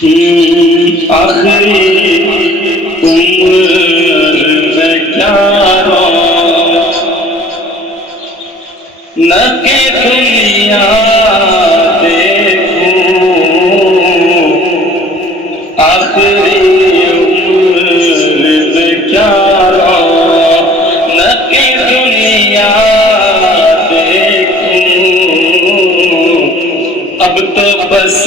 آخری عمر میں کیا رو نہ کہ دنیا دیکھوں، آخری عمر میں کیا رو نہ کہ دنیا دیکھوں، اب تو بس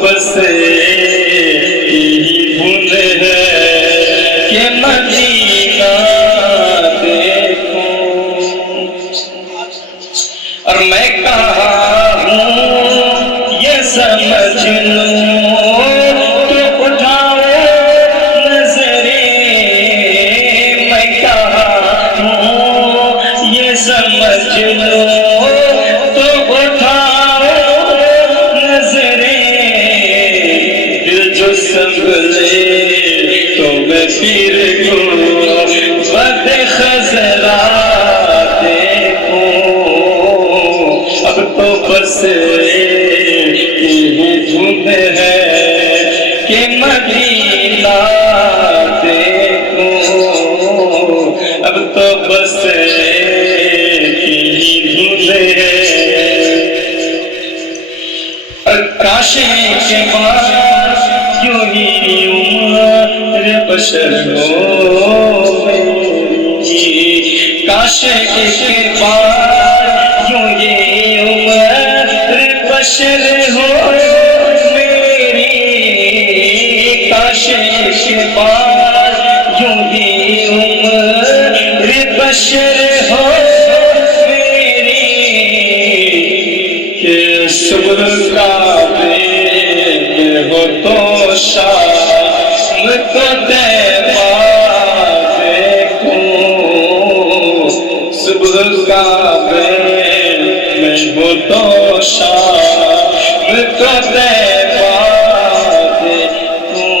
بس یہی دھن ہے کہ مدینہ دیکھوں، اور میں کہاں ہوں یہ سمجھ لوں تو اٹھاؤ نظریں، میں کہاں ہوں یہ سمجھ لوں تو میں پھر کو بد خزرا دیکھوں، اب تو بس یہی دھن ہے کہ مدینہ دیکھوں، اب تو بس یہی دھن ہے، کاش کے بعد یوں ہی عمر بشر ہو میری، کاش کے بعد یوں ہی عمر بشر ہو میری، کاش کے بعد یوں ہی عمر بشر ہو میری، کہ صبح کعبے میں ہو تو شام کو طیبہ دیکھوں، صبح کعبے میں ہو تو شام کو طیبہ دیکھوں،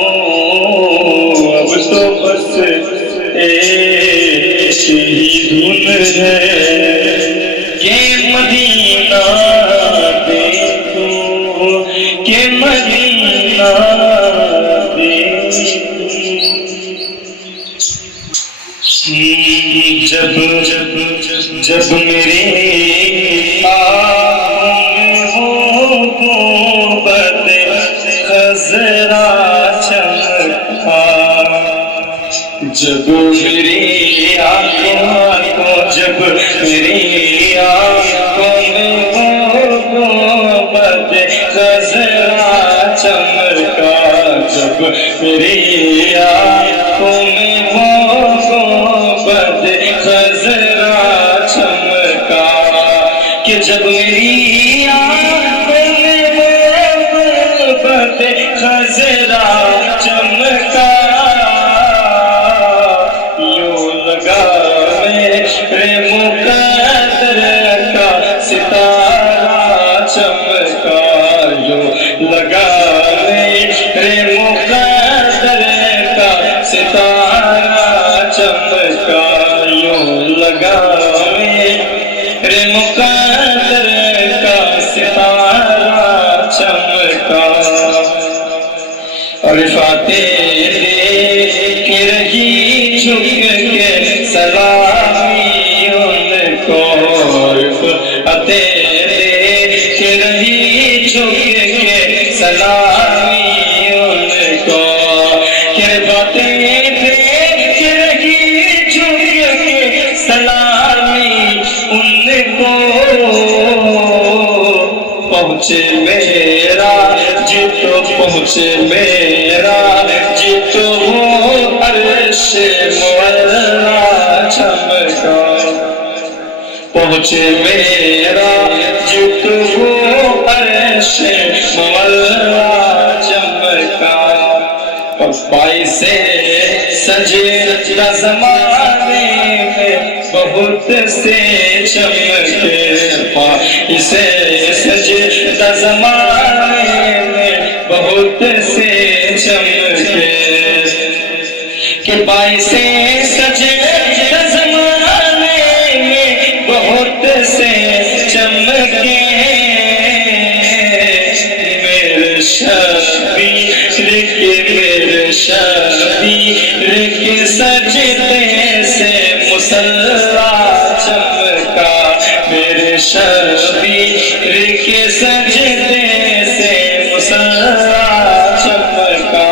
اب تو بس ایک ہی دھن ہے کہ مدینہ دیکھوں، کہ مدینہ دیکھوں، جب میرے آنکھوں کو بد خزرا چمکا، جب میری آنکھوں کو، جب میری آنکھوں کو بد خزرا چمکا، جب جب میری آنکھوں میں محبت خضرا چمکا کہ جب میری آنکھوں میں محبت خضرا چمکا یوں لگا میرے مقدر کا ستارہ چمکا یوں لگا میرے مقدر کا ستارہ چمکا یوں لگا میرے مقدر کا ستارہ چمکا اور فاتح دیکھ رہی جھک کے سلامی ان کو فاتح دیکھ رہی جھک کے سلامی ان کو کہ فاتح دیکھ رہی جھک کے سلامی ان کو پہنچے میرا جتو پہنچے میرا جتو وہ عرش مولا چمکا پہنچے میرا جتو وہ عرش مولا چمکا پائی سے سجدہ زمانے میں بہت سے چمکے پائی سے سجدہ زمانے میں بہت سے چمکے کہ پائی سے سجدہ زمانے میں بہت سے چمکے میرے شبیر کے میرے شبیر کے سجدے سے مصلا چمکا میرے شبیر کے سجدے سے مصلا چمکا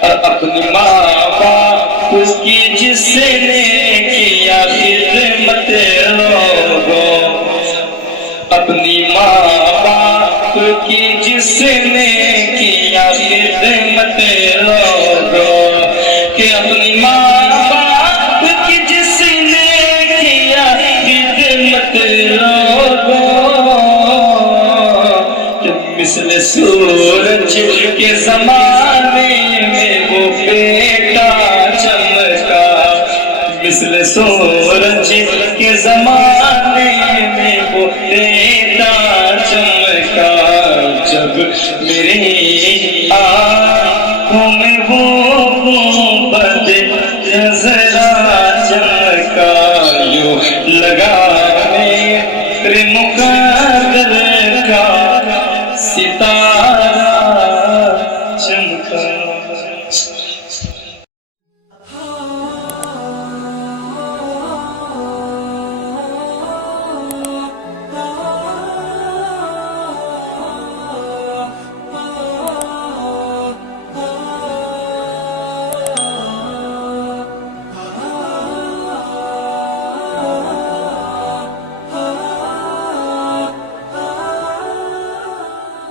اور اپنی ماں باپ کی جس نے کیا خدمت لوگوں اپنی ماں باپ کی جس نے کیا خدمت لوگوں کہ اپنی ماں باپ کی جس نے کیا خدمت لوگوں کہ مثل سورج کے زمانے میں وہ بیٹا چمکا مثل سورج کے زمانے میں وہ بیٹا چمکا جب میری آنکھوں میں وہ محبت خضرا چمکا یوں لگا میرے مقدر کا ستارہ